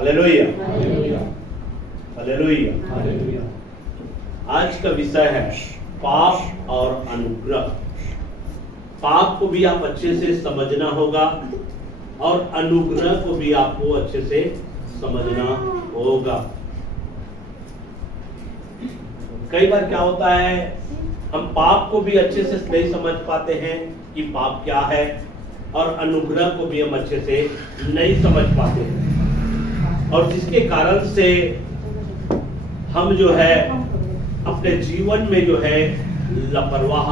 Hallelujah, hallelujah. आज का विषय है पाप और अनुग्रह। पाप को भी आप अच्छे से समझना होगा और अनुग्रह को भी आपको अच्छे से समझना होगा। कई बार क्या होता है, हम पाप को भी अच्छे से नहीं समझ पाते हैं कि पाप क्या है, और अनुग्रह को भी हम अच्छे से नहीं समझ पाते हैं, और जिसके कारण से हम जो है अपने जीवन में जो है लापरवाह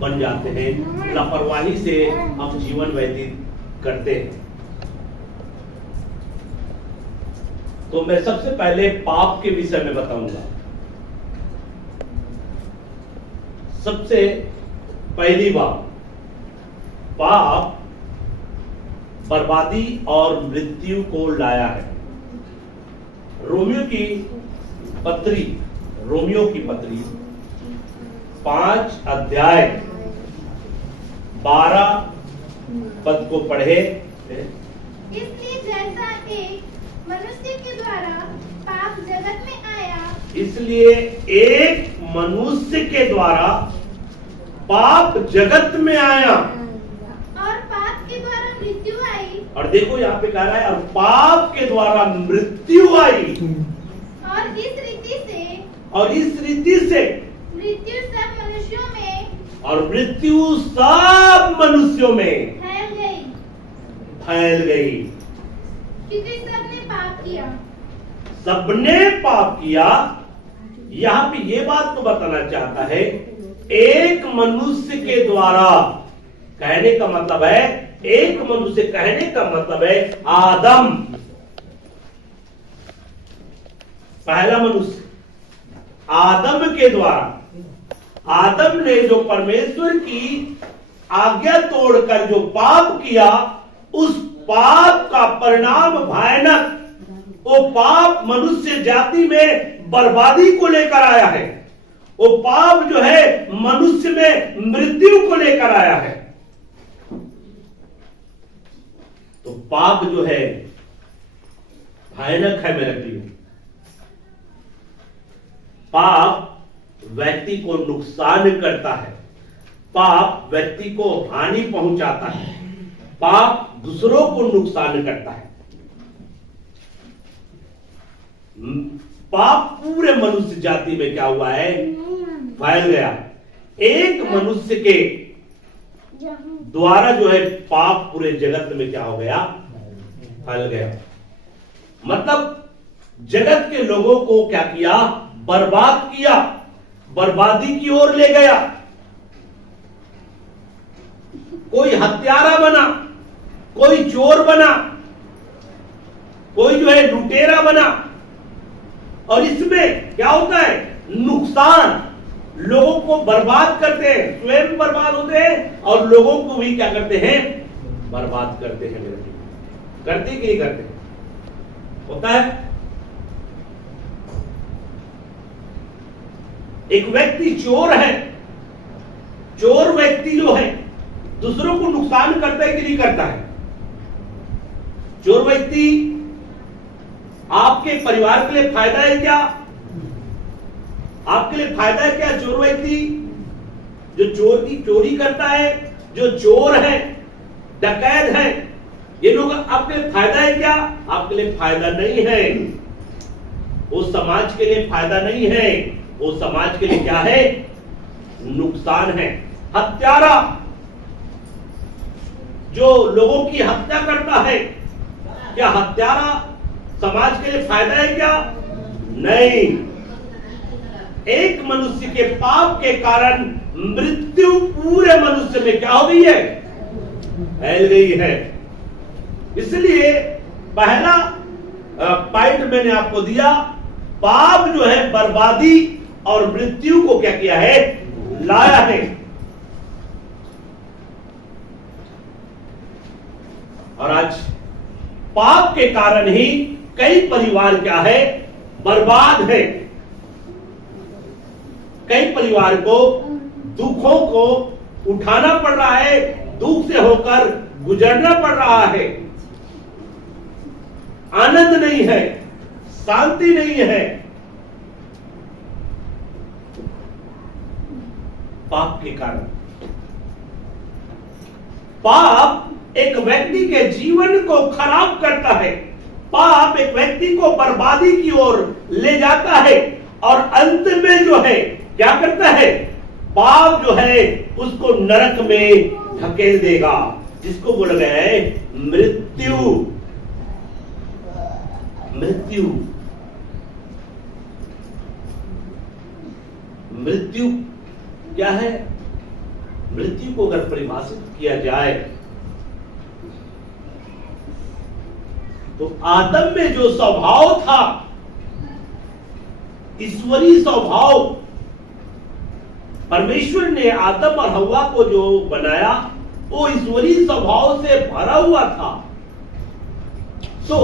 बन जाते हैं, लापरवाही से हम जीवन व्यतीत करते हैं। तो मैं सबसे पहले पाप के विषय में बताऊंगा। सबसे पहली बात, पाप बर्बादी और मृत्यु को लाया है। रोमियो की पत्री 5 अध्याय 12 पद को पढ़े। इसलिए जैसा एक मनुष्य के द्वारा पाप जगत में आया, इसलिए एक मनुष्य के द्वारा पाप जगत में आया, और पाप के द्वारा मृत्यु आई, और देखो यहाँ पे कह रहा है और पाप के द्वारा मृत्यु आई, और इस रीति से मृत्यु सब मनुष्यों में, और मृत्यु सब मनुष्यों में फैल गई, क्योंकि सबने पाप किया। सबने पाप किया। यहाँ पे ये बात तो बताना चाहता है, एक मनुष्य के द्वारा, कहने का मतलब है एक मनुष्य, कहने का मतलब है आदम, पहला मनुष्य आदम के द्वारा। आदम ने जो परमेश्वर की आज्ञा तोड़कर जो पाप किया, उस पाप का परिणाम भयानक, वो पाप मनुष्य जाति में बर्बादी को लेकर आया है। वो पाप जो है मनुष्य में मृत्यु को लेकर आया है। तो पाप जो है भयानक है मेरे प्रियो। पाप व्यक्ति को नुकसान करता है, पाप व्यक्ति को हानि पहुंचाता है, पाप दूसरों को नुकसान करता है। पाप पूरे मनुष्य जाति में क्या हुआ है, फैल गया। एक मनुष्य के द्वारा जो है पाप पूरे जगत में क्या हो गया, फैल गया। मतलब जगत के लोगों को क्या किया, बर्बाद किया, बर्बादी की ओर ले गया। कोई हत्यारा बना, कोई चोर बना, कोई जो है लुटेरा बना, और इसमें क्या होता है, नुकसान, लोगों को बर्बाद करते हैं, स्वयं बर्बाद होते हैं और लोगों को भी क्या करते हैं, बर्बाद करते हैं। करते कि नहीं करते, होता है। एक व्यक्ति चोर है, चोर व्यक्ति जो है दूसरों को नुकसान करता है कि नहीं करता है। चोर व्यक्ति आपके परिवार के लिए फायदा है क्या, आपके लिए फायदा है क्या। चोर व्यक्ति जो चोर की चोरी करता है, जो चोर है, डकैत है, ये लोग आपके लिए फायदा है क्या, आपके लिए फायदा नहीं है। वो समाज के लिए फायदा नहीं है, वो समाज के लिए क्या है, नुकसान है। हत्यारा जो लोगों की हत्या करता है, क्या हत्यारा समाज के लिए फायदा है क्या, नहीं। एक मनुष्य के पाप के कारण मृत्यु पूरे मनुष्य में क्या हो गई है, फैल गई है। इसलिए पहला पॉइंट मैंने आपको दिया, पाप जो है बर्बादी और मृत्यु को क्या किया है, लाया है। और आज पाप के कारण ही कई परिवार क्या है, बर्बाद है। कई परिवार को दुखों को उठाना पड़ रहा है, दुख से होकर गुजरना पड़ रहा है। आनंद नहीं है, शांति नहीं है। पाप के कारण। पाप एक व्यक्ति के जीवन को खराब करता है। पाप एक व्यक्ति को बर्बादी की ओर ले जाता है और अंत में जो है क्या करता है, पाप जो है उसको नरक में धकेल देगा, जिसको बोला गया है मृत्यु। मृत्यु मृत्यु क्या है? मृत्यु को अगर परिभाषित किया जाए तो आदम में जो स्वभाव था, ईश्वरीय स्वभाव, परमेश्वर ने आदम और हव्वा को जो बनाया वो ईश्वरीय स्वभाव से भरा हुआ था। तो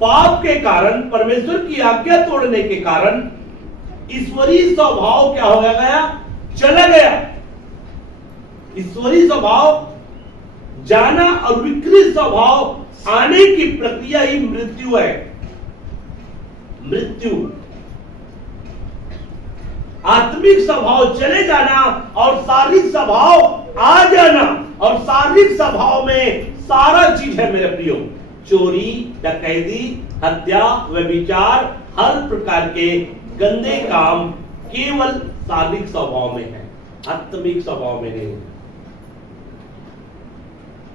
पाप के कारण, परमेश्वर की आज्ञा तोड़ने के कारण ईश्वरीय स्वभाव क्या हो गया? चला गया। ईश्वरीय स्वभाव जाना और विकृत स्वभाव आने की प्रक्रिया ही मृत्यु है। मृत्यु आत्मिक स्वभाव चले जाना और शारीरिक स्वभाव आ जाना, और शारीरिक स्वभाव में सारा चीज है मेरे प्रियो। चोरी, डकैती, हत्या, व्यभिचार, हर प्रकार के गंदे काम केवल शारीरिक स्वभाव में है, आत्मिक स्वभाव में नहीं है।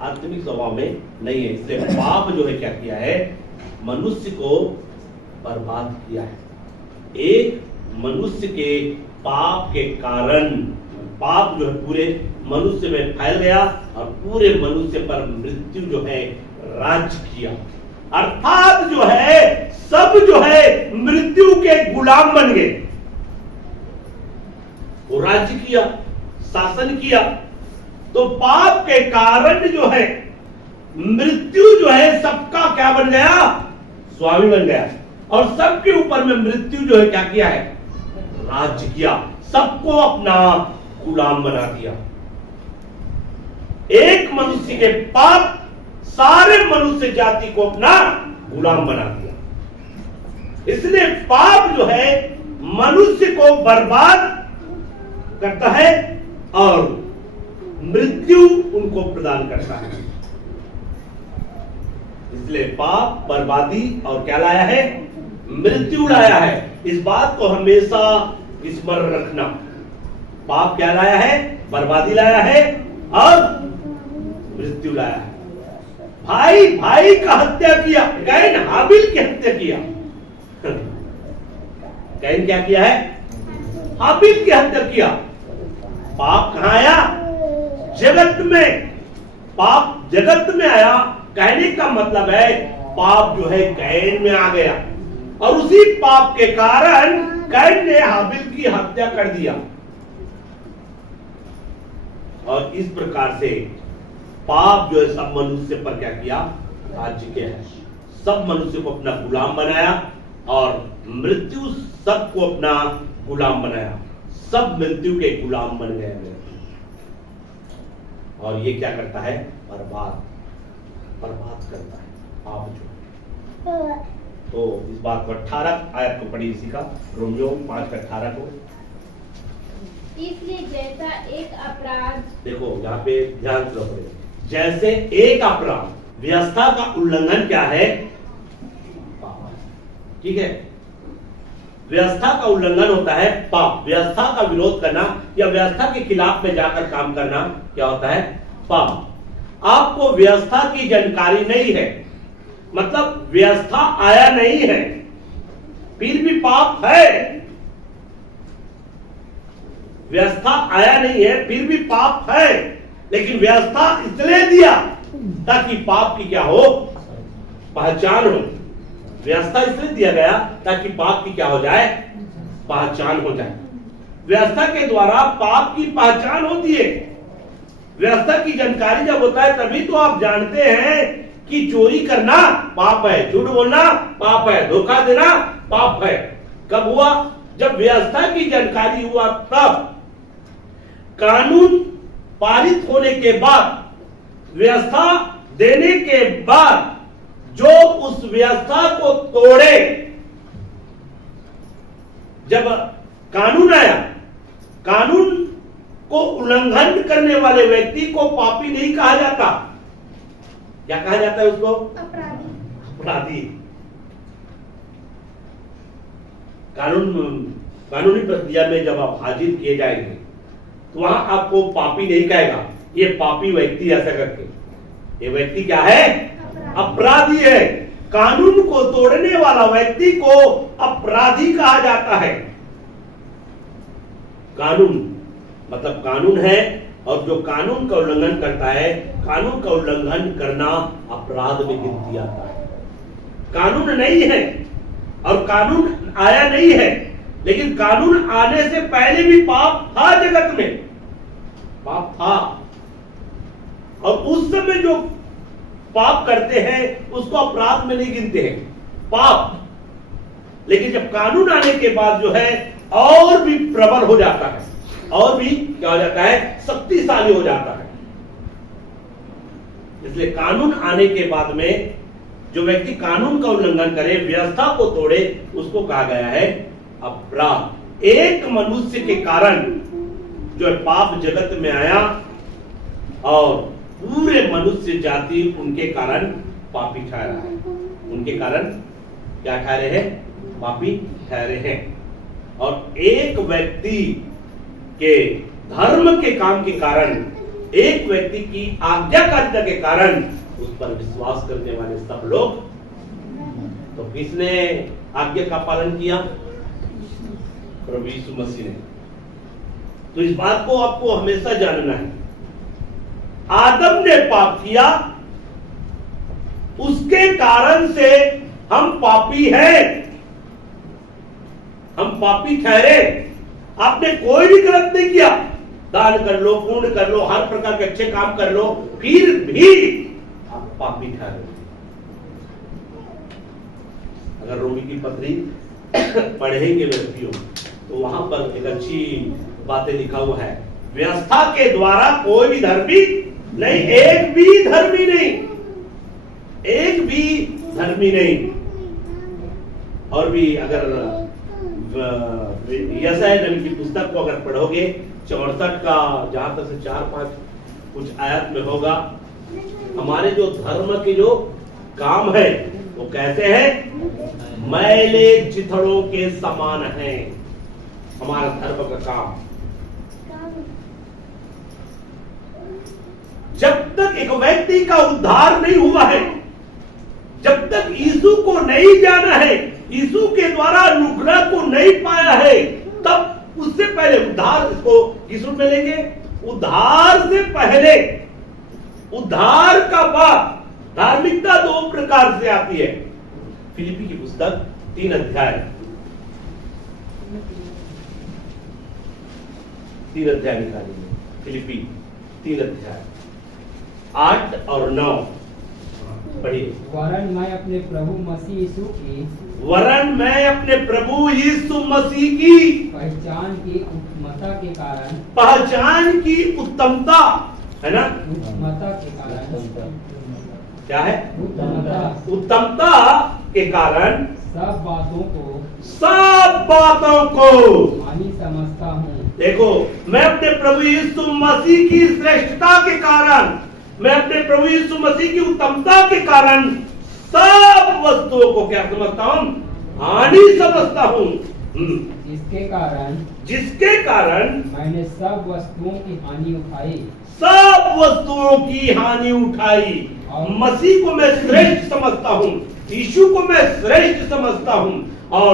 आत्मिक स्वभाव में नहीं है। इसलिए पाप जो है क्या किया है? मनुष्य को बर्बाद किया है। एक मनुष्य के पाप के कारण पाप जो है पूरे मनुष्य में फैल गया और पूरे मनुष्य पर मृत्यु जो है राज किया। अर्थात जो है सब जो है मृत्यु के गुलाम बन गए। वो राज्य किया, शासन किया। तो पाप के कारण जो है मृत्यु जो है सबका क्या बन गया? स्वामी बन गया। और सबके ऊपर में मृत्यु जो है क्या किया है? राज्य किया, सबको अपना गुलाम बना दिया। एक मनुष्य के पाप सारे मनुष्य जाति को अपना गुलाम बना दिया। इसलिए पाप जो है मनुष्य को बर्बाद करता है और मृत्यु उनको प्रदान करता है। इसलिए पाप बर्बादी और क्या लाया है? मृत्यु लाया है। इस बात को हमेशा स्मरण रखना। पाप क्या लाया है? बर्बादी लाया है और मृत्यु लाया है। भाई भाई का हत्या किया, कैन हाबिल की हत्या किया। कैन क्या किया है? हाबिल की हत्या किया। पाप कहां आया? जगत में। पाप जगत में आया। कहने का मतलब है पाप जो है कैन में आ गया और उसी पाप के कारण कैन ने हाबिल की हत्या कर दिया। और इस प्रकार से पाप जो है सब मनुष्य पर क्या किया? राज्य किया है। सब मनुष्य को अपना गुलाम बनाया और मृत्यु सबको अपना गुलाम बनाया। सब मृत्यु के गुलाम बन गए। और ये क्या करता है? बर्बाद करता है पाप जो। तो इस बात को 18 आयत को पढ़ी इसी का, रोमियो 5:18 को। इसलिए जैसा एक अपराध, देखो यहाँ पे ध्यान रखो, जैसे एक अपराध, व्यवस्था का उल्लंघन क्या है? ठीक है, व्यवस्था का उल्लंघन होता है पाप। व्यवस्था का विरोध करना या व्यवस्था के खिलाफ में जाकर काम करना क्या होता है? पाप। आपको व्यवस्था की जानकारी नहीं है, मतलब व्यवस्था आया नहीं है, फिर भी पाप है। व्यवस्था आया नहीं है फिर भी पाप है, लेकिन व्यवस्था इसलिए दिया ताकि पाप की क्या हो? पहचान हो। व्यवस्था इसलिए दिया गया ताकि पाप की क्या हो जाए? पहचान हो जाए। व्यवस्था के द्वारा पाप की पहचान होती है। व्यवस्था की जानकारी जब होता है तभी तो आप जानते हैं कि चोरी करना पाप है, झूठ बोलना पाप है, धोखा देना पाप है। कब हुआ? जब व्यवस्था की जानकारी हुआ तब। कानून पारित होने के बाद, व्यवस्था देने के बाद जो उस व्यवस्था को तोड़े, जब कानून आया, कानून को उल्लंघन करने वाले व्यक्ति को पापी नहीं कहा जाता, क्या कहा जाता है उसको? अपराधी। कानूनी प्रक्रिया में जब आप हाजिर किए जाएंगे तो वहां आपको पापी नहीं कहेगा, ये पापी व्यक्ति ऐसा करके, ये व्यक्ति क्या है? अपराधी है। कानून को तोड़ने वाला व्यक्ति को अपराधी कहा जाता है। कानून मतलब कानून है, और जो कानून का उल्लंघन करता है, कानून का उल्लंघन करना अपराध में गिनती आता है। कानून नहीं है और कानून आया नहीं है, लेकिन कानून आने से पहले भी पाप था जगत में, पाप था, और उस समय जो पाप करते हैं उसको अपराध में नहीं गिनते हैं, पाप। लेकिन जब कानून आने के बाद जो है और भी प्रबल हो जाता है, और भी क्या हो जाता है? शक्तिशाली हो जाता है। इसलिए कानून आने के बाद में जो व्यक्ति कानून का उल्लंघन करे, व्यवस्था को तोड़े, उसको कहा गया है अपराध। एक मनुष्य के कारण जो है पाप जगत में आया, और पूरे मनुष्य जाति उनके कारण पापी ठहरा है। उनके कारण क्या ठहरे हैं? पापी ठहरे हैं। और एक व्यक्ति के धर्म के काम के कारण, एक व्यक्ति की आज्ञाकारिता के कारण उस पर विश्वास करने वाले सब लोग, तो किसने आज्ञा का पालन किया? प्रभु यीशु मसीह ने। तो इस बात को आपको हमेशा जानना है। आदम ने पाप किया, उसके कारण से हम पापी हैं, हम पापी ठहरे। आपने कोई भी गलत नहीं किया, दान कर लो, पुण्य कर लो, हर प्रकार के अच्छे काम कर लो, फिर भी आप पापी ठहरे। अगर रोमी की पत्री पढ़ेंगे व्यक्तियों, तो वहां पर एक अच्छी बातें लिखा हुआ है, व्यवस्था के द्वारा कोई भी धर्मी नहीं, एक भी धर्मी नहीं, एक भी धर्मी नहीं। और भी अगर यशायाह नबी की पुस्तक को अगर पढ़ोगे, 64 का जहां तक से 4-5 कुछ आयत में होगा, हमारे जो धर्म के जो काम है वो कैसे है? मैले चिथड़ों के समान है हमारा धर्म का काम। जब तक एक व्यक्ति का उद्धार नहीं हुआ है, जब तक यीशु को नहीं जाना है, यीशु के द्वारा अनुग्रह को नहीं पाया है, तब उससे पहले उद्धार इसको किस रूप में लेंगे? उद्धार से पहले, उद्धार का बाद धार्मिकता 2 प्रकार से आती है। फिलिपी की पुस्तक 3 अध्याय निकालिए। फिलिपी 3 अध्याय 8 और 9 पढ़िए। वरन मैं अपने प्रभु मसीह यीशु की पहचान की उत्तमता के कारण, पहचान की उत्तमता है ना, उत्तमता के कारण, क्या है? उत्तमता के कारण सब बातों को हानि समझता हूँ। देखो, मैं अपने प्रभु यीशु मसीह की श्रेष्ठता के कारण, मैं अपने प्रभु यीशु मसीह की उत्तमता के कारण सब वस्तुओं को क्या समझता हूँ? हानि समझता हूँ। जिसके कारण मैंने सब वस्तुओं की हानि उठाई, सब वस्तुओं की हानि उठाई। मसीह को मैं श्रेष्ठ समझता हूँ, यीशु को मैं श्रेष्ठ समझता हूँ, और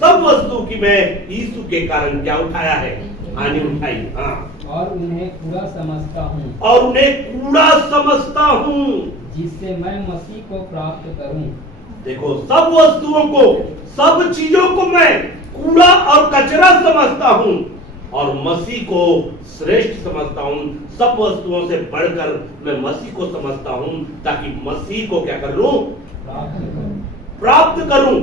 सब वस्तु की मैं यीशु के कारण क्या उठाया है? हानि उठाई। हाँ, और उन्हें पूरा समझता हूँ, और उन्हें कूड़ा समझता हूँ, जिससे मैं मसीह को प्राप्त करूं। देखो, सब वस्तुओं को, सब चीजों को मैं कूड़ा और कचरा समझता हूँ, और मसीह को श्रेष्ठ समझता हूँ। सब वस्तुओं से बढ़कर मैं मसीह को समझता हूँ, ताकि मसीह को क्या कर लूं? प्राप्त करूं।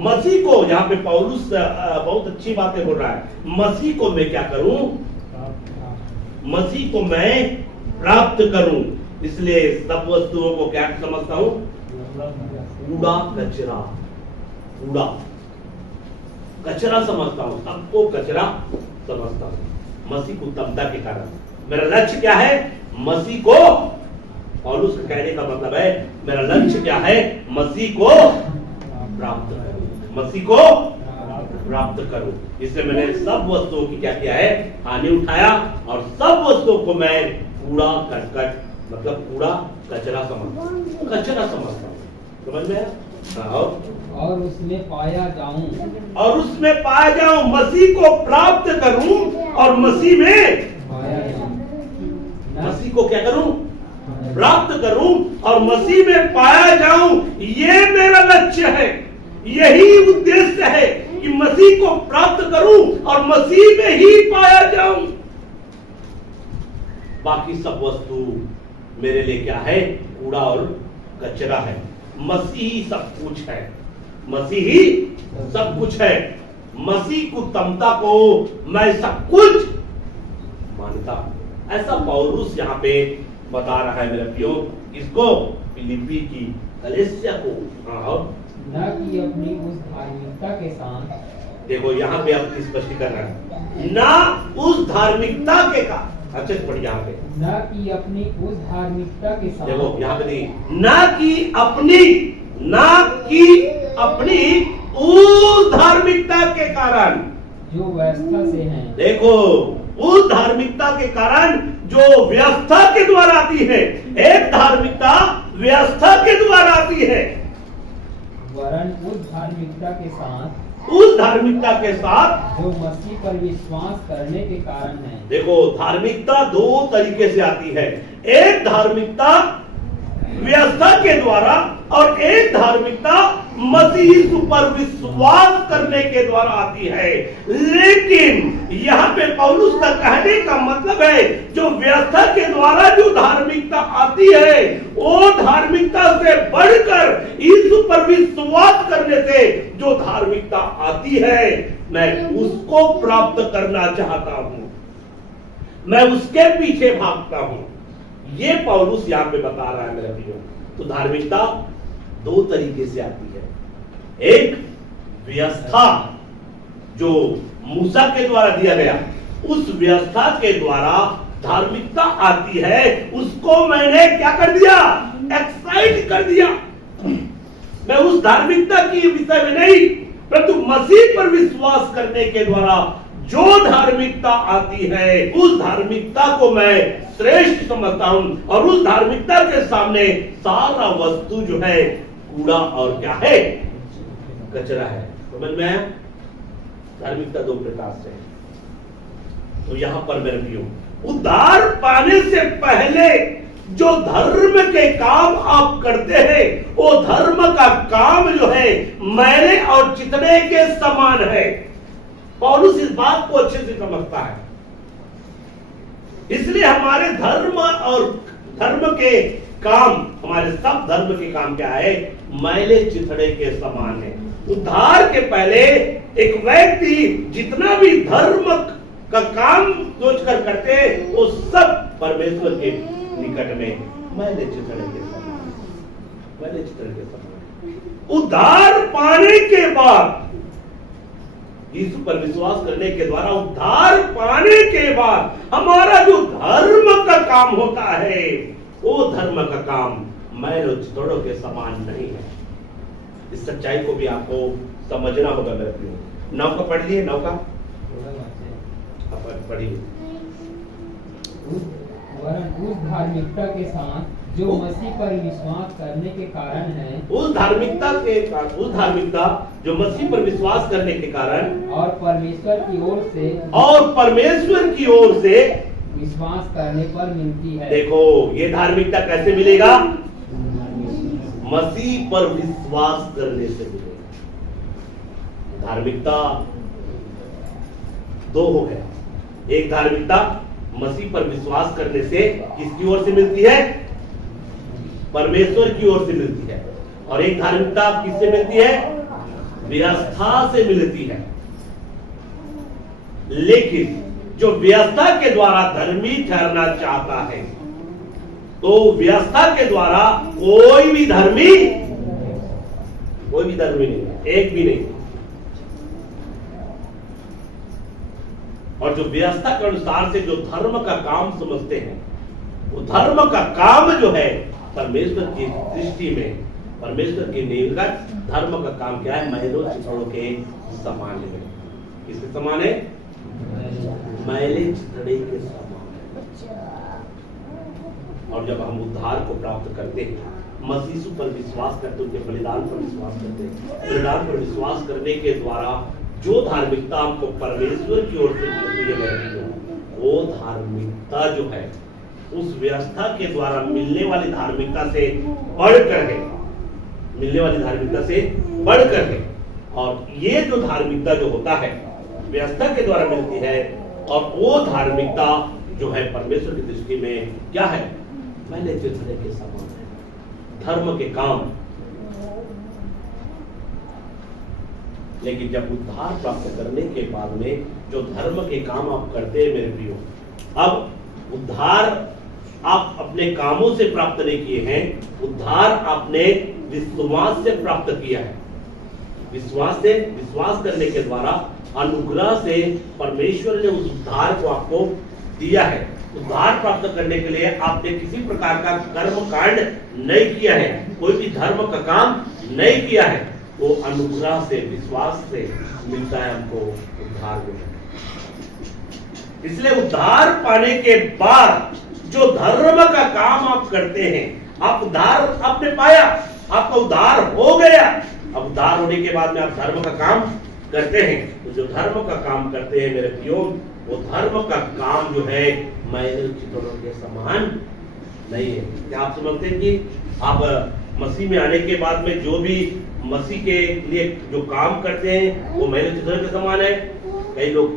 मसीह को, यहाँ पे पौलुस बहुत अच्छी बातें बोल रहा है, मसीह को मैं क्या करूं? मसीह को मैं प्राप्त करूं। इसलिए सब वस्तुओं को क्या समझता हूं? कूड़ा कचरा, कूड़ा कचरा समझता हूं, सबको कचरा समझता हूं मसीह को उत्तमता के कारण। मेरा लक्ष्य क्या है? मसीह को, पौलुस का कहने का मतलब है मेरा लक्ष्य क्या है? मसीह को प्राप्त करूं, मसीह को प्राप्त करूं। इसलिए मैंने सब वस्तुओं की क्या किया है? हानि उठाया, और सब वस्तुओं को मैं कूड़ा करकट मतलब कूड़ा कचरा समझता हूं। समझ में आया? और उसमें पाया जाऊं, और उसमें पाया जाऊं, मसीह को प्राप्त करूं और मसीह में पाया जाऊं, मसीह को क्या करूं? प्राप्त करूं और मसीह में पाया जाऊं। ये मेरा लक्ष्य है, यही उद्देश्य है कि मसीह को प्राप्त करूं और मसीह में ही पाया जाऊं। बाकी सब वस्तु मेरे लिए क्या है? कूड़ा और कचरा है। मसीह ही सब कुछ है, मसीह ही सब कुछ है। मसीह की उत्तमता को मैं सब कुछ मानता हूं। ऐसा पौलुस यहाँ पे बता रहा है मेरे प्रियो, इसको फिलिप्पी की कलीसिया को। न कि अपनी उस धार्मिकता के साथ, देखो यहाँ पे आप स्पष्टीकरण है, ना उस धार्मिकता के का, अच्छे से पढ़िए यहाँ पे, न कि अपनी उस धार्मिकता के साथ, देखो यहाँ पे देखिए, ना कि अपनी उस धार्मिकता के कारण जो व्यवस्था से है। देखो, उस धार्मिकता के कारण जो व्यवस्था के द्वारा आती है। एक धार्मिकता व्यवस्था के द्वारा आती है, वरन उस धार्मिकता के साथ जो मसीह पर विश्वास करने के कारण है। देखो, धार्मिकता दो तरीके से आती है। एक धार्मिकता व्यवस्था के द्वारा और एक धार्मिकता मसीह यीशु पर विश्वास करने के द्वारा आती है। लेकिन यहाँ पे पौलुस का कहने का मतलब है, जो व्यवस्था के द्वारा जो धार्मिकता आती है, वो धार्मिकता से बढ़कर यीशु पर विश्वास करने से जो धार्मिकता आती है, मैं उसको प्राप्त करना चाहता हूं, मैं उसके पीछे भागता हूं। ये पौलुस यहाँ पे बता रहा है मेरे भाइयों। तो धार्मिकता दो तरीके से आती है। एक व्यवस्था जो मूसा के द्वारा दिया गया, उस व्यवस्था के द्वारा धार्मिकता आती है, उसको मैंने क्या कर दिया? एक्साइट कर दिया। मैं उस धार्मिकता की विषय में नहीं, परंतु मसीह पर विश्वास करने के द्वारा जो धार्मिकता आती है, उस धार्मिकता को मैं श्रेष्ठ समझता हूं, और उस धार्मिकता के सामने सारा वस्तु जो है कूड़ा और क्या है? कचरा है। समझ में आया? धार्मिकता दो प्रकार से है। तो यहां पर मेरे भाइयों, उद्धार पाने से पहले जो धर्म के काम आप करते हैं, वो धर्म का काम जो है मैले और चितने के समान है। पौलुस इस बात को अच्छे से समझता है। इसलिए हमारे धर्म और धर्म के काम, हमारे सब धर्म के काम क्या है? मैले चिथड़े के समान है। उद्धार के पहले एक व्यक्ति जितना भी धर्म का काम सोचकर करते, वो सब परमेश्वर के निकट में मैले चिथड़े के समान, मैले चिथड़े के समान। उद्धार पाने के बाद, यीशु पर विश्वास करने के द्वारा उद्धार पाने के बाद हमारा जो धर्म का काम होता है, वो धर्म का काम मैल चिथड़ों के समान नहीं है। इस सच्चाई को भी आपको समझना होगा मेरे प्रियो। नौका पढ़ लिए, नौका पढ़िए। उस धार्मिकता के साथ जो मसीह पर विश्वास करने के कारण है, उस धार्मिकता जो मसीह पर विश्वास करने के कारण और परमेश्वर की ओर से विश्वास करने पर मिलती है। देखो, ये धार्मिकता कैसे मिलेगा? मसीह पर विश्वास करने से मिलेगा। धार्मिकता दो हो गया। एक धार्मिकता मसीह पर विश्वास करने से किसकी ओर से मिलती है? परमेश्वर की ओर से मिलती है। और एक धार्मिकता किससे मिलती है? व्यवस्था से मिलती है। लेकिन जो व्यवस्था के द्वारा धर्मी ठहरना चाहता है, तो व्यवस्था के द्वारा कोई भी धर्मी कोई भी धर्मी नहीं है, एक भी नहीं। और जो व्यवस्था के अनुसार से जो धर्म का काम समझते हैं, वो धर्म का काम जो है परमेश्वर की दृष्टि में, परमेश्वर की नीतिगत धर्म का काम क्या है? मैलों चिथड़ों के समान है। किसके समान है? मैले चिथड़े के समान है। और जब हम उद्धार को प्राप्त करते हैं, मसीह यीशु पर विश्वास करते, उनके बलिदान पर विश्वास करते हैं, बलिदान पर विश्वास करने के द्वारा जो धार्मिकता हमको परमेश्वर की ओर से मिलती है मेरे भाइयों, वो धार्मिकता जो है उस व्यवस्था के द्वारा मिलने वाली धार्मिकता से बढ़कर है, मिलने वाली धार्मिकता से बढ़कर है। और ये जो धार्मिकता जो होता है व्यवस्था के द्वारा मिलती है, और वो धार्मिकता जो है परमेश्वर की दृष्टि में क्या है? मैले चिथड़े के समान है, धर्म के काम। लेकिन जब उद्धार प्राप्त करने के बाद में जो धर्म के काम आप करते हैं मेरे प्रियो, अब उद्धार आप अपने कामों से प्राप्त नहीं किए हैं, उद्धार आपने विश्वास से प्राप्त किया है। विश्वास से, विश्वास करने के द्वारा अनुग्रह से परमेश्वर ने उस उद्धार को आपको दिया है। उद्धार प्राप्त करने के लिए आपने किसी प्रकार का कर्म कांड नहीं किया है, कोई भी धर्म का काम नहीं किया है, वो अनुग्रह से, विश्वास से मिलता है हमको उद्धार में। इसलिए उद्धार पाने के बाद जो धर्म का काम आप करते हैं, आप उद्धार आपने पाया, आपका उद्धार हो गया। अब उद्धार होने के बाद में आप धर्म का काम करते हैं, तो जो धर्म का काम करते हैं मेरे प्रियो, वो धर्म का काम जो है मैले चिथड़ों के समान नहीं है। क्या आप समझते हैं कि आप मसीह में आने के बाद में जो भी मसीह के लिए जो काम करते हैं वो मैले चिथड़ों के समान है? कई लोग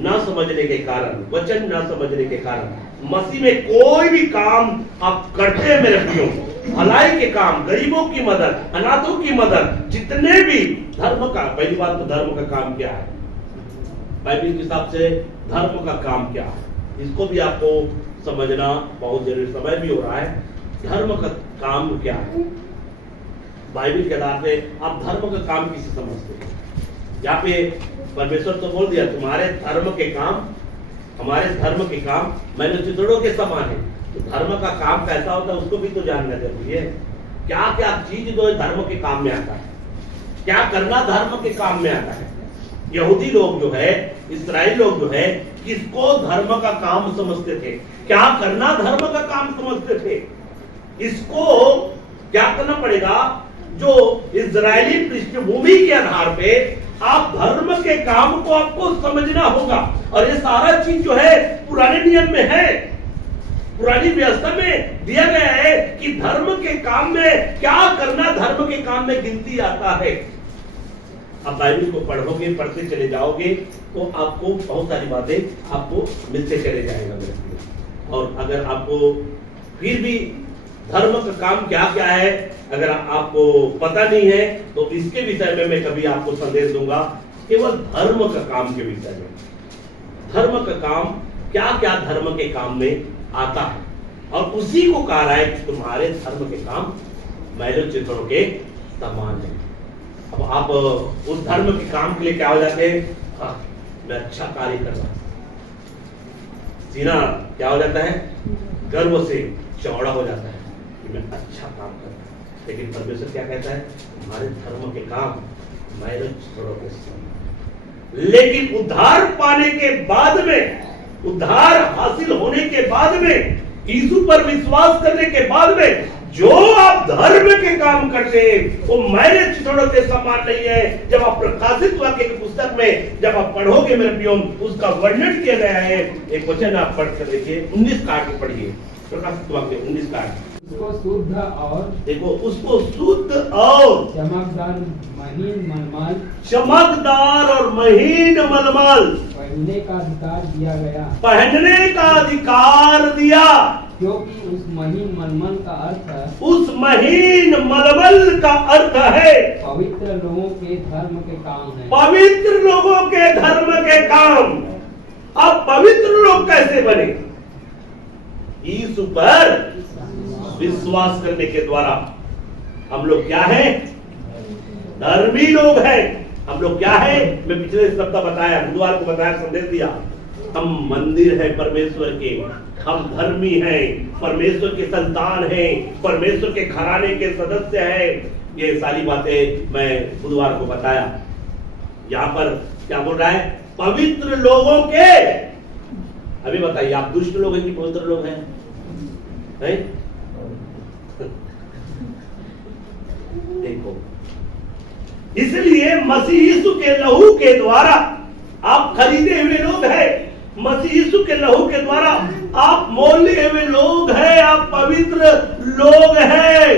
ना समझने के कारण, वचन ना समझने के कारण मसीह में कोई भी काम आप करते हैं मेरे प्रियो, भलाई के काम, गरीबों की मदद, अनाथों की मदद, जितने भी धर्म का, पहली बात तो धर्म का काम क्या है, बाइबल के हिसाब से धर्म का काम क्या है, इसको भी आपको समझना बहुत जरूरी, समय भी हो रहा है। धर्म का काम क्या है? बाइबल के आधार पे आप धर्म का काम किसे समझते हैं? यहाँ पे परमेश्वर तो बोल दिया तुम्हारे धर्म के काम, हमारे धर्म के काम मैले चिथड़ों के समान है। तो धर्म का काम कैसा होता है उसको भी तो जानना जरूरी है। क्या क्या चीज जो धर्म के काम में आता है, क्या करना धर्म के काम में आता है। यहूदी लोग जो है, इस्राएल लोग जो है, किसको धर्म का काम समझते थे, क्या करना धर्म का काम समझते थे। इसको क्या करना पड़ेगा, जो इजरायली पृष्ठभूमि के आधार पे आप धर्म के काम को आपको समझना होगा। और ये सारा चीज जो है पुराने नियम में है, पुरानी व्यवस्था में दिया गया है कि धर्म के काम में क्या करना, धर्म के काम में गिनती आता है। आप बाइबल को पढ़ोगे, पढ़ते चले जाओगे तो आपको बहुत सारी बातें आपको मिलते चले जाएगा मेरे प्रिय। और अगर आपको फिर भी धर्म का काम क्या क्या है अगर आपको पता नहीं है, तो इसके विषय में मैं कभी आपको संदेश दूंगा, केवल धर्म का काम के विषय में। धर्म का काम क्या क्या धर्म के काम में आता है, और उसी को कहा रहा है कि तुम्हारे धर्म के काम मैले चिथड़ों के समान है। अब आप उस धर्म के काम के लिए क्या हो जाते हैं, हाँ, मैं अच्छा कार्य कर रहा हूं, सीना क्या हो जाता है, गर्व से चौड़ा हो जाता है कि मैं अच्छा काम कर रहा हूं। लेकिन परमेश्वर क्या कहता है, तुम्हारे धर्म के काम मैले चिथड़ों के समान। लेकिन उद्धार पाने के बाद में, उद्धार हासिल होने के बाद में, यीशु पर विश्वास करने के बाद में जो आप धर्म के काम करते हैं वो मैले चिथड़ों के समान नहीं है। जब आप प्रकाशित वाक्य की पुस्तक में जब आप पढ़ोगे मेरे प्रियो, उसका वर्णन किया गया है। एक वचन आप पढ़ कर देखिए, 19 का आगे पढ़िए, प्रकाशित वाक्य 19 का। उसको शुद्ध और, देखो, उसको शुद्ध और चमकदार महीन मलमल, चमकदार और महीन मलमल पहनने का अधिकार दिया गया, पहनने का अधिकार दिया। क्योंकि उस महीन मलमल का अर्थ है, उस महीन मलमल का अर्थ है पवित्र लोगों के धर्म के काम है। पवित्र लोगों के धर्म के काम। अब पवित्र लोग कैसे बने, यीशु पर विश्वास करने के द्वारा। हम लोग क्या हैं, धर्मी लोग हैं। हम लोग क्या है, मैं पिछले सप्ताह बताया, बुधवार को बताया, संदेश दिया, हम मंदिर है परमेश्वर के, हम धर्मी हैं, परमेश्वर के संतान हैं, परमेश्वर के घराने के सदस्य हैं। ये सारी बातें मैं बुधवार को बताया। यहाँ पर क्या बोल रहा है, पवित्र लोगों के। अभी बताइए, आप दुष्ट लोग हैं कि पवित्र लोग हैं? देखो, इसलिए मसीह यीशु के लहू के द्वारा आप खरीदे हुए लोग हैं। मसीह यीशु के लहू के द्वारा आप मोल लिए हुए लोग हैं। आप पवित्र लोग हैं।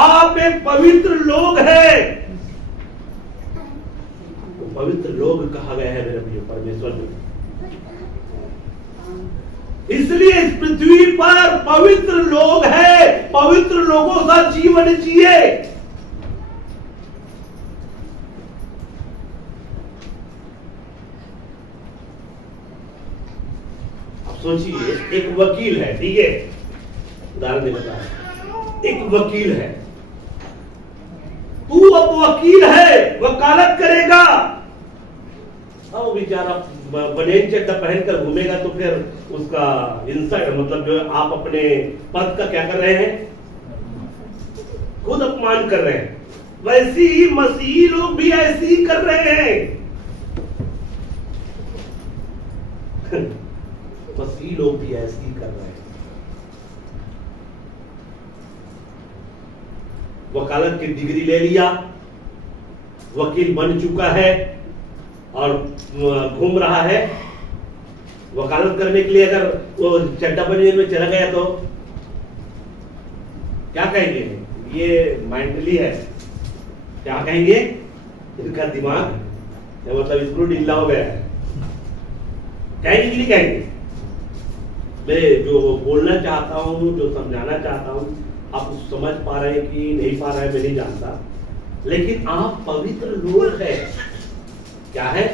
आप एक पवित्र लोग हैं। पवित्र लोग कहा गया है मेरे प्रिय परमेश्वर में। इसलिए इस पृथ्वी पर पवित्र लोग हैं। पवित्र लोगों सा जीवन जिए। अब सोचिए, एक वकील है, ठीक है, उदाहरण दे बता, एक वकील है, तू अब वकील है, वकालत करेगा। अब बेचारा बनियान चड्डा पहनकर घूमेगा तो फिर उसका इंसल्ट, मतलब जो आप अपने पद का क्या कर रहे हैं, खुद अपमान कर रहे हैं। वैसे ही मसीही लोग भी ऐसे ही कर रहे हैं। मसीही लोग भी ऐसे ही कर रहे हैं। वकालत की डिग्री ले लिया, वकील बन चुका है और घूम रहा है वकालत करने के लिए। अगर वो चड्डा बनियान में चला गया तो क्या कहेंगे, ये मेंटली है, क्या कहेंगे, इनका दिमाग मतलब स्क्रू ढीला हो गया है, कहेंगे कि नहीं कहेंगे? मैं जो बोलना चाहता हूं, जो समझाना चाहता हूं, आप समझ पा रहे हैं कि नहीं पा रहे हैं मैं नहीं जानता, लेकिन आप पवित्र लोग हैं। क्या है?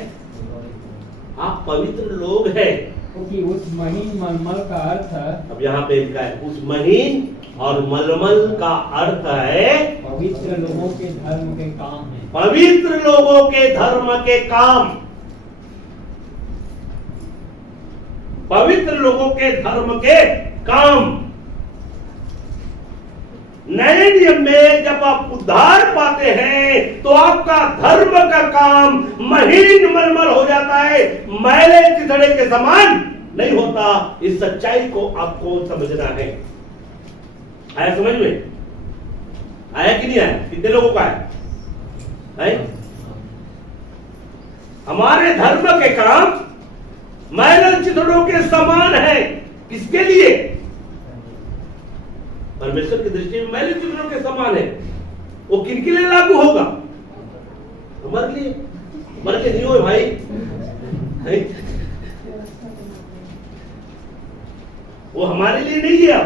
आप पवित्र लोग हैं। क्योंकि उस महीन मलमल का अर्थ है, अब यहाँ पे लिखा है, उस महीन और मलमल का अर्थ है पवित्र लोगों के धर्म के काम है। पवित्र लोगों के धर्म के काम। पवित्र लोगों के धर्म के काम। नए नियम में जब आप उद्धार पाते हैं तो आपका धर्म का काम महीन मलमल हो जाता है, मैले चिथड़े के समान नहीं होता। इस सच्चाई को आपको समझना है। आया समझ में? आया कि नहीं आया? कितने लोगों का है? हमारे धर्म के काम मैले चिथड़ों के समान है। किसके लिए? परमेश्वर की दृष्टि में मैले चिथड़ों के समान है। वो किनके लिए लागू होगा? हमारे लिए। हमारे लिए नहीं हो भाई, नहीं, वो हमारे लिए नहीं है।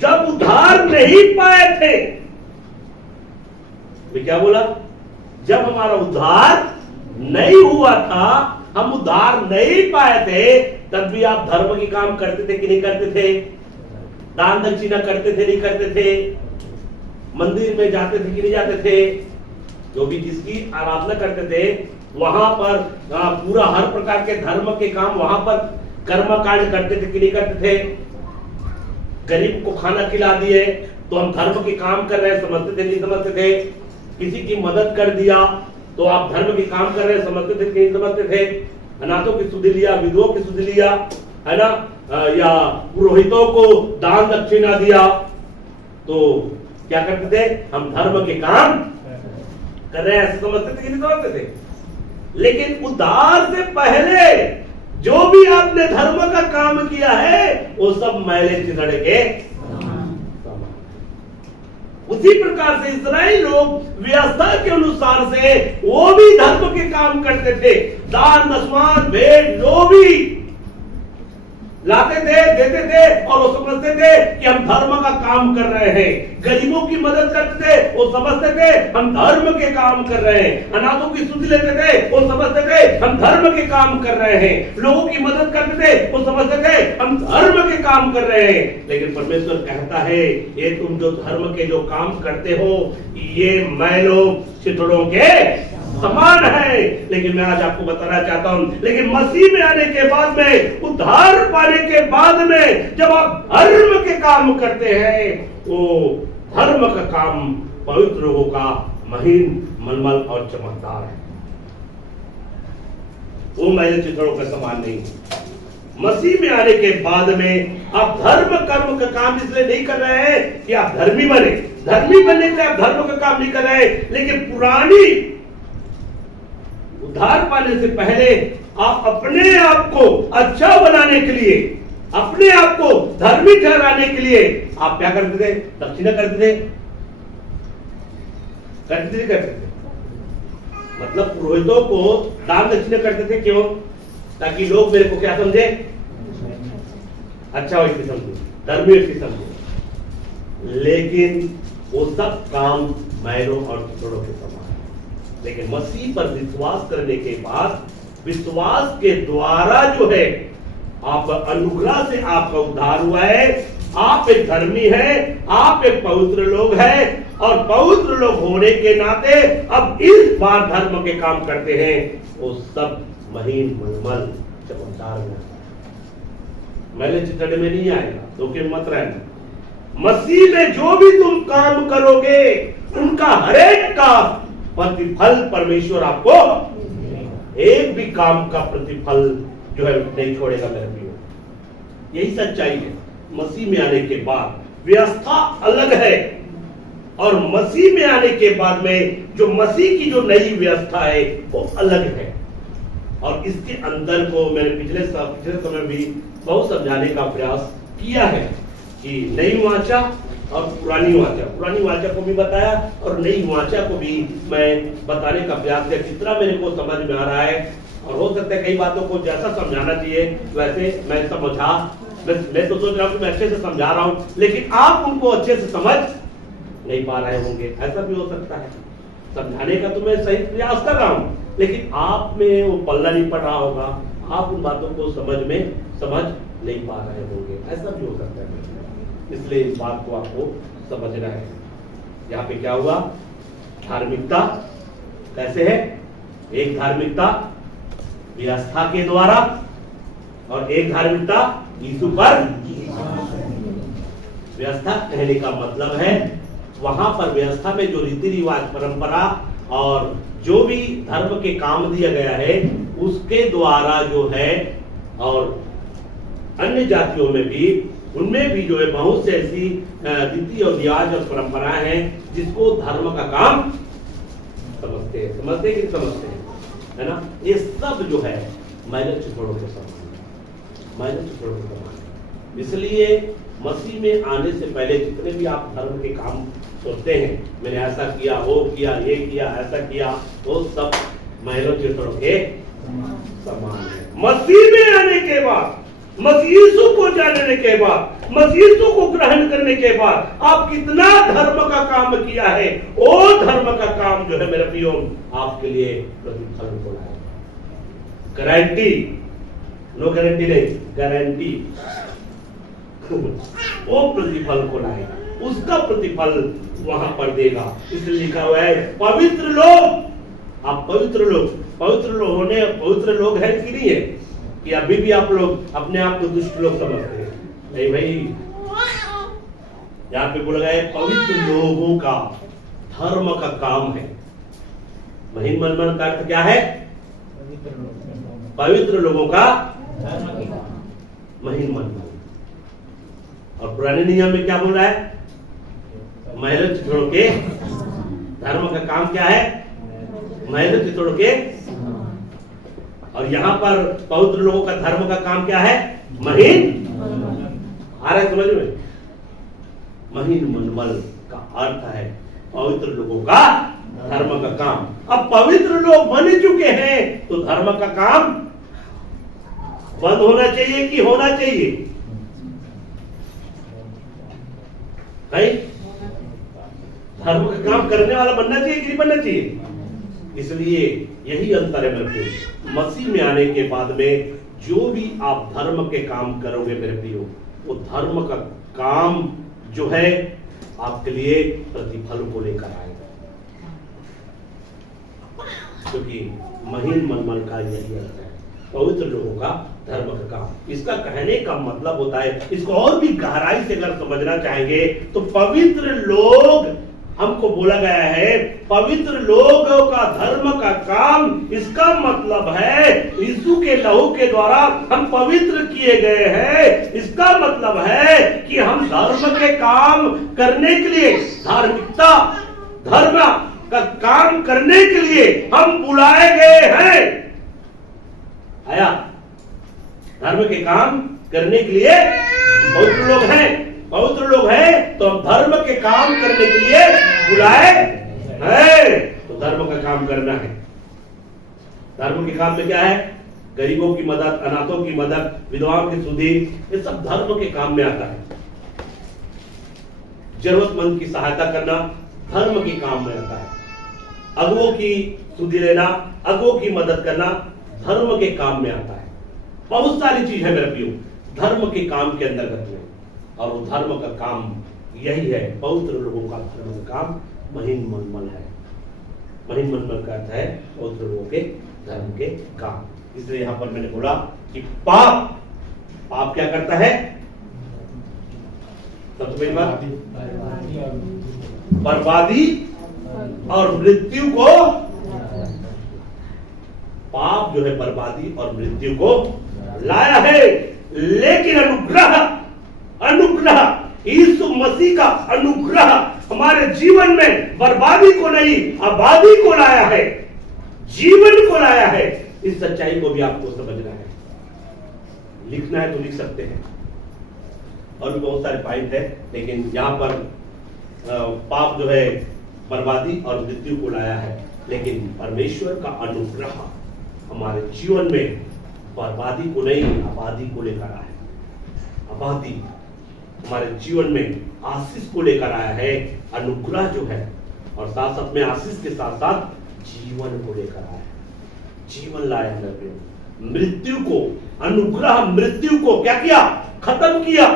जब उद्धार नहीं पाए थे, मैं क्या बोला, जब हमारा उद्धार नहीं हुआ था, हम उद्धार नहीं पाए थे, तब भी आप धर्म के काम करते थे कि नहीं करते थे? दान दक्षिणा करते थे नहीं करते थे? मंदिर में जाते थे कि नहीं जाते थे? जो भी जिसकी आराधना करते थे वहां पर पूरा हर प्रकार के धर्म के काम वहां पर कर्म कांड करते थे कि नहीं करते थे? गरीब को खाना खिला दिए तो हम धर्म के काम कर रहे हैं समझते थे नहीं समझते थे? किसी की मदद कर दिया तो आप धर्म के काम कर रहे हैं समझते थे कि नहीं समझते थे? अनाथों की सुध लिया, विधवों की सुध लिया, है ना, या पुरोहितों को दान दक्षिणा दिया, तो क्या करते थे? हम धर्म के काम कर रहे हैं ऐसे समझते थे कि नहीं समझते थे? लेकिन उद्धार से पहले जो भी आपने धर्म का काम किया है वो सब मैले चिथड़े के समान। उसी प्रकार से इस्राएल लोग व्यवस्था के अनुसार से वो भी धर्म के काम करते थे। दान दशमान भेंट जो भी लाते थे, देते थे और वो समझते थे कि हम धर्म का काम कर रहे हैं। गरीबों की मदद करते थे, वो समझते थे हम धर्म के काम कर रहे हैं। अनाथों की सुधि लेते थे, वो समझते थे हम धर्म के काम कर रहे हैं। लोगों की मदद करते थे, वो समझते थे हम धर्म के काम कर रहे हैं। लेकिन परमेश्वर कहता है, ये तुम जो धर्म के जो काम करते हो, ये मैलों चिथड़ों के समान है। लेकिन मैं आज आपको बताना चाहता हूं, लेकिन मसीह में आने के बाद में, उद्धार पाने के बाद में, जब आप धर्म के काम करते हैं, वो धर्म का काम पवित्र लोगों का महीन, मलमल और चमकदार है। वो मैले चिथड़ों का समान नहीं। मसीह में आने के बाद में आप धर्म कर्म का काम इसलिए नहीं कर रहे हैं कि आप धर्मी बने। धर्मी बनने के लिए आप धर्म का काम नहीं कर रहे हैं, लेकिन पुरानी उद्धार पाने से पहले आप अपने आप को अच्छा बनाने के लिए, अपने आप को धर्मी ठहराने के लिए आप क्या करते थे? दक्षिणा करते थे, करते थे। मतलब पुरोहितों को दान दक्षिणा करते थे। क्यों? ताकि लोग मेरे को क्या समझे? अच्छा व्यक्ति समझे, धर्मी व्यक्ति समझे। लेकिन वो सब काम मैलों और चिथड़ों के समान है। लेकिन मसीह पर विश्वास करने के बाद, विश्वास के द्वारा जो है, आप अनुग्रह से आपका उद्धार हुआ है। आप एक धर्मी है, आप एक पवित्र लोग हैं, और पवित्र लोग होने के नाते अब इस बार धर्म के काम करते हैं, वो सब महीन, मलमल, चमकदार में, मैले चिथड़े में नहीं आएगा। धोखे में मत रहना। मसीह में जो भी तुम काम करोगे, उनका हरेक का प्रतिफल परमेश्वर आपको, एक भी काम का प्रतिफल जो है नहीं छोड़ेगा मेरे प्रियो। यही सच्चाई है। मसीह में आने के बाद व्यवस्था अलग है, और मसीह में आने के बाद में जो मसीह की जो नई व्यवस्था है वो अलग है। और इसके अंदर को मैंने पिछले समय भी बहुत समझाने का प्रयास किया है कि नई वाचा और पुरानी वाचा को भी बताया, और नई वाचा को भी मैं बताने का प्रयास किया। कितना मेरे को समझ में आ रहा है, और हो सकता है कई बातों को जैसा समझाना चाहिए वैसे मैं मैं तो सोच रहा हूँ कि मैं अच्छे से समझा रहा हूँ, लेकिन आप उनको अच्छे से समझ नहीं पा रहे होंगे। ऐसा भी हो सकता है। समझाने का तो मैं सही प्रयास कर रहा हूँ, लेकिन आप में वो पल्ला नहीं पड़ रहा होगा, आप उन बातों को समझ नहीं पा रहे होंगे। ऐसा भी हो सकता है। इसलिए इस बात को आपको समझना है। यहाँ पे क्या हुआ? धार्मिकता कैसे है? एक धार्मिकता व्यवस्था के द्वारा, और एक धार्मिकता यीशु पर। व्यवस्था कहने का मतलब है वहां पर व्यवस्था में जो रीति रिवाज, परंपरा और जो भी धर्म के काम दिया गया है, उसके द्वारा जो है, और अन्य जातियों में भी, उनमें भी जो है बहुत से ऐसी रीति और रिवाज और परंपराएं हैं जिसको धर्म का काम समझते हैं कि समझते हैं, है ना? ये सब जो है मैले चिथड़ों के समान है। इसलिए मसीह में आने से पहले जितने भी आप धर्म के काम सोचते हैं, मैंने ऐसा किया, वो किया, ये किया, ऐसा किया, वो सब मैले चिथड़ों के समान है। मसीह में आने के बाद, मसीह यीशु को जानने के बाद, मसीह यीशु को ग्रहण करने के बाद आप कितना धर्म का काम किया है, वो धर्म का काम जो है मेरे प्रियो आपके लिए प्रतिफल को लाएगा। गारंटी, नो गारंटी नहीं, गारंटी वो प्रतिफल को लाएगा, उसका प्रतिफल वहां पर देगा। इसलिए लिखा हुआ है पवित्र लोग। आप पवित्र लोग होने, पवित्र लोग हैं कि नहीं है? कि अभी भी आप लोग अपने आप को दुष्ट लोग समझते हैं? नहीं भाई, यहाँ पे बोला गया पवित्र लोगों का धर्म का काम है। महीन मलमल का अर्थ क्या है? पवित्र लोगों का महीन मलमल। और पुराने नियम में क्या बोल रहा है? मैले चिथड़ों के धर्म का काम क्या है? मैले चिथड़ों के। और यहाँ पर पवित्र लोगों का धर्म का काम क्या है? महीन। आ रहा है समझ में? महीन मलमल का अर्थ है पवित्र लोगों का धर्म का काम। अब पवित्र लोग बन चुके हैं तो धर्म का काम बंद होना चाहिए कि होना चाहिए? है धर्म का काम करने वाला बनना चाहिए कि नहीं बनना चाहिए? इसलिए यही अंतर है मेरे प्रियो। मसीह में आने के बाद में जो भी आप धर्म के काम करोगे मेरे प्रियो, वो धर्म का काम जो है आपके लिए प्रतिफल को लेकर आएगा, क्योंकि महीन मनमल का यही अर्थ है, पवित्र लोगों का धर्म का काम। इसका कहने का मतलब होता है, इसको और भी गहराई से अगर समझना चाहेंगे तो पवित्र लोग हमको बोला गया है, पवित्र लोगों का धर्म का काम, इसका मतलब है यीशु के लहू के द्वारा हम पवित्र किए गए हैं। इसका मतलब है कि हम धर्म के काम करने के लिए, धार्मिकता धर्म का काम करने के लिए हम बुलाए गए हैं। आया धर्म के काम करने के लिए पवित्र लोग हैं, पवित्र लोग हैं तो हम धर्म के काम करने के लिए बुलाए हैं। तो धर्म का काम करना है। धर्म के काम में क्या है? गरीबों की मदद, अनाथों की मदद, विधवाओं की सुधि, ये सब धर्म के काम में आता है। जरूरतमंद की सहायता करना धर्म के काम में आता है। अगुओं की सुधि लेना, अगुओं की मदद करना धर्म के काम में आता है। बहुत सारी चीज है मेरे प्रियो धर्म के काम के अंतर्गत में, और वो धर्म का काम यही है। पवित्र लोगों का धर्म का काम महीन मनमल है। महीन मनमल का अर्थ है पवित्र लोगों के धर्म के काम। इसलिए यहां पर मैंने बोला कि पाप क्या करता है? सबसे पहली बात बर्बादी और मृत्यु को, पाप जो है बर्बादी और मृत्यु को लाया है। लेकिन अनुग्रह यीशु मसीह का अनुग्रह हमारे जीवन में बर्बादी को नहीं, आबादी को लाया है, जीवन को लाया है। इस सच्चाई को भी आपको समझना है। लिखना है तो लिख सकते हैं, और भी बहुत सारे पॉइंट है, लेकिन यहां पर पाप जो है बर्बादी और मृत्यु को लाया है, लेकिन परमेश्वर का अनुग्रह हमारे जीवन में बर्बादी को नहीं, आबादी को लेकर आया है। आबादी हमारे जीवन में आशीष को लेकर आया है। अनुग्रह जो है, और साथ साथ में आशीष के साथ साथ जीवन को लेकर आया है। जीवन लाया है। मृत्यु को, अनुग्रह मृत्यु को क्या किया? खत्म किया।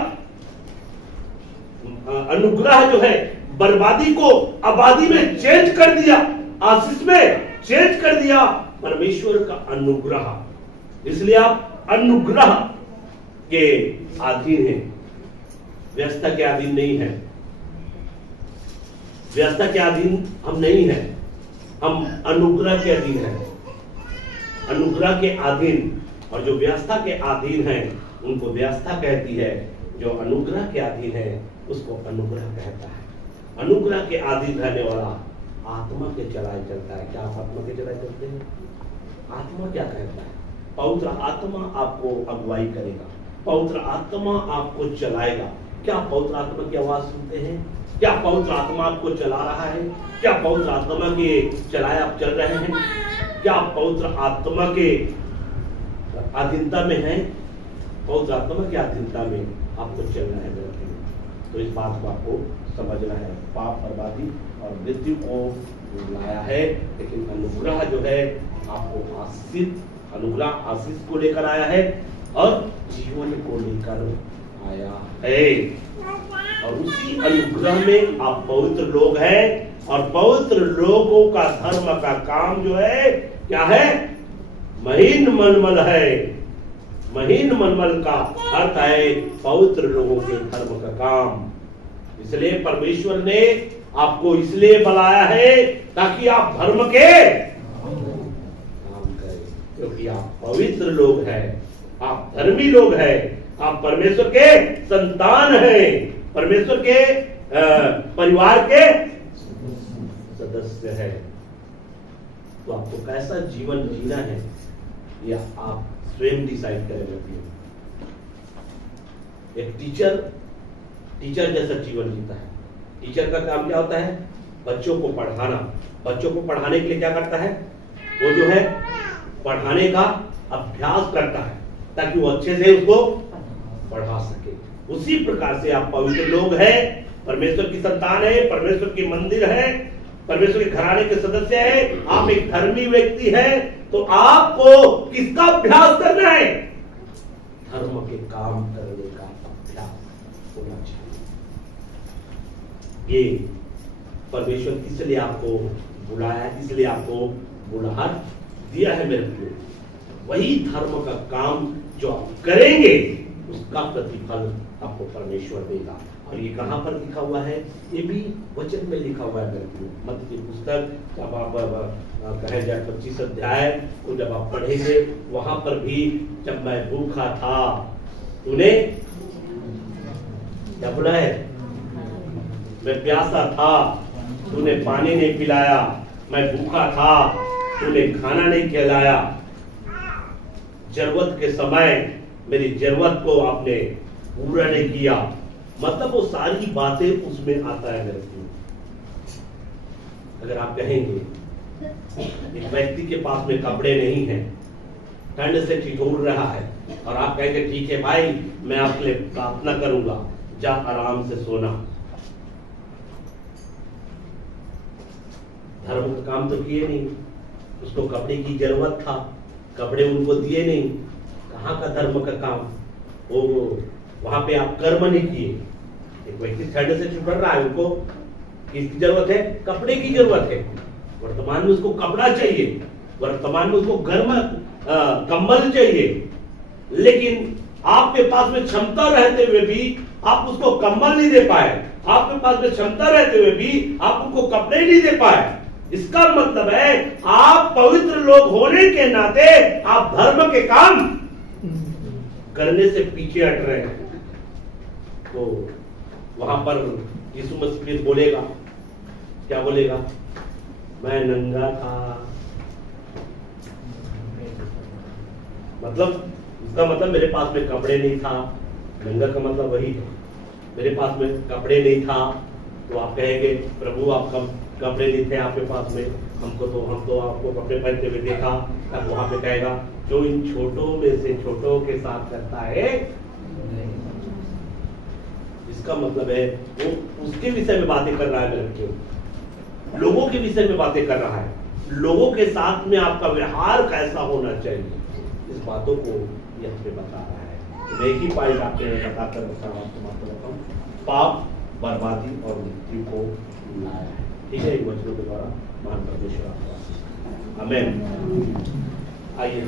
अनुग्रह जो है बर्बादी को आबादी में चेंज कर दिया, आशीष में चेंज कर दिया। परमेश्वर का अनुग्रह, इसलिए आप अनुग्रह के अधीन हैं, व्यवस्था के अधीन नहीं है। व्यवस्था के अधीन हम नहीं हैं, हम अनुग्रह के अधीन हैं। अनुग्रह के अधीन, और जो व्यवस्था के अधीन है उनको व्यवस्था कहती है, जो अनुग्रह के अधीन है उसको अनुग्रह कहता है। अनुग्रह के अधीन रहने वाला आत्मा के चलाए चलता है। क्या आप आत्मा के चलाए चलते हैं? आत्मा क्या कहता है? पवित्र आत्मा आपको अगुवाई करेगा, पवित्र आत्मा आपको चलाएगा। क्या पवित्र आत्मा की आवाज सुनते हैं? क्या पवित्र आत्मा आपको चला रहा है? क्या पवित्र आत्मा के चलाए आप चल रहे हैं? क्या आप पवित्र आत्मा के अधीनता में हैं? पवित्र आत्मा की अधीनता में आपको चलना है। तो इस बात को आपको समझना है। पाप, बर्बादी और मृत्यु को लाया है, लेकिन अनुग्रह जो है आपको आशीष, अनुग्रह आशीष को लेकर आया है और जीवन को लेकर आया है। और उसी अनुग्रह में आप पवित्र लोग हैं, और पवित्र लोगों का धर्म का काम जो है क्या है? महीन मनमल है। महीन मनमल का अर्थ है पवित्र लोगों के धर्म का काम। इसलिए परमेश्वर ने आपको इसलिए बुलाया है ताकि आप धर्म के काम करें, क्योंकि आप पवित्र लोग हैं, आप धर्मी लोग हैं, आप परमेश्वर के संतान हैं, परमेश्वर के परिवार के सदस्य हैं। तो आपको कैसा जीवन जीना है यह आप स्वयं डिसाइड करेंगे। एक टीचर जैसा जीवन जीता है। टीचर का काम क्या होता है? बच्चों को पढ़ाना। बच्चों को पढ़ाने के लिए क्या करता है? वो जो है पढ़ाने का अभ्यास करता है। ताकि वो अच्छे से उसको बढ़ा सके। उसी प्रकार से आप पवित्र लोग हैं, परमेश्वर की संतान है, परमेश्वर की मंदिर है, परमेश्वर के घराने के सदस्य है, आप एक धर्मी व्यक्ति है, तो आपको किसका अभ्यास करना है? धर्म के काम करने का अभ्यास होना चाहिए। ये परमेश्वर इसलिए आपको बुलाया, इसलिए आपको बुलाहट दिया है मेरे प्रियो। वही धर्म का काम जो आप करेंगे उसका प्रतिफल आपको परमेश्वर देगा। और ये कहां पर लिखा हुआ है? ये भी वचन में लिखा हुआ है मेरे प्रियो। मत्ती की पुस्तक जब आप कहे जाए 25 अध्याय को जब आप पढ़ेंगे, वहां पर भी जब मैं भूखा था तूने क्या बोला है? मैं प्यासा था तूने पानी नहीं पिलाया, मैं भूखा था तूने खाना नहीं खिलाया, जरूरत के समय मेरी जरूरत को आपने पूरा नहीं किया। मतलब वो सारी बातें उसमें आता है मेरे को। अगर आप कहेंगे एक व्यक्ति के पास में कपड़े नहीं है, ठंड से ठिठुर रहा है, और आप कहेंगे ठीक है भाई मैं आपके लिए प्रार्थना करूंगा, जा आराम से सोना। धर्म का काम तो किए नहीं, उसको कपड़े की जरूरत था, कपड़े उनको दिए नहीं, कहाँ का धर्म का काम? वो वहां पे आप कर्म नहीं किए। एक व्यक्ति ठंड से छुट रहा है, उनको किसकी जरूरत है? कपड़े की जरूरत है। वर्तमान में उसको कपड़ा चाहिए, वर्तमान में उसको गर्म कंबल चाहिए, लेकिन आपके पास में क्षमता रहते हुए भी आप उसको कंबल नहीं दे पाए, आपके पास में क्षमता रहते हुए भी आप उनको कपड़े नहीं दे पाए। इसका मतलब है आप पवित्र लोग होने के नाते आप धर्म के काम करने से पीछे हट रहे हैं। तो वहां पर यीशु मसीह बोलेगा, क्या बोलेगा? मैं नंगा था। मतलब इसका मतलब मेरे पास में कपड़े नहीं था। नंगा का मतलब वही है, मेरे पास में कपड़े नहीं था। तो आप कहेंगे प्रभु आप कपड़े नहीं थे आपके पास में, हम तो आपको कपड़े पहनते हुए देखा। तब वहां पे कहेगा जो इन छोटों में से छोटों के साथ करता है, इसका मतलब है वो उसके विषय में बातें कर रहा है मेरे बच्चों, लोगों के विषय में बातें कर रहा है। लोगों के साथ में आपका व्यवहार कैसा होना चाहिए, इस बातों को यहाँ पे बता रहा है। तो मैं एक ही पॉइंट आपके बताकर बताऊं, पाप, बर्बादी और मृत्यु को लाया है। ठीक है, इन वचनों के द्वारा महान परमेश्वर आपका आमीन। आइए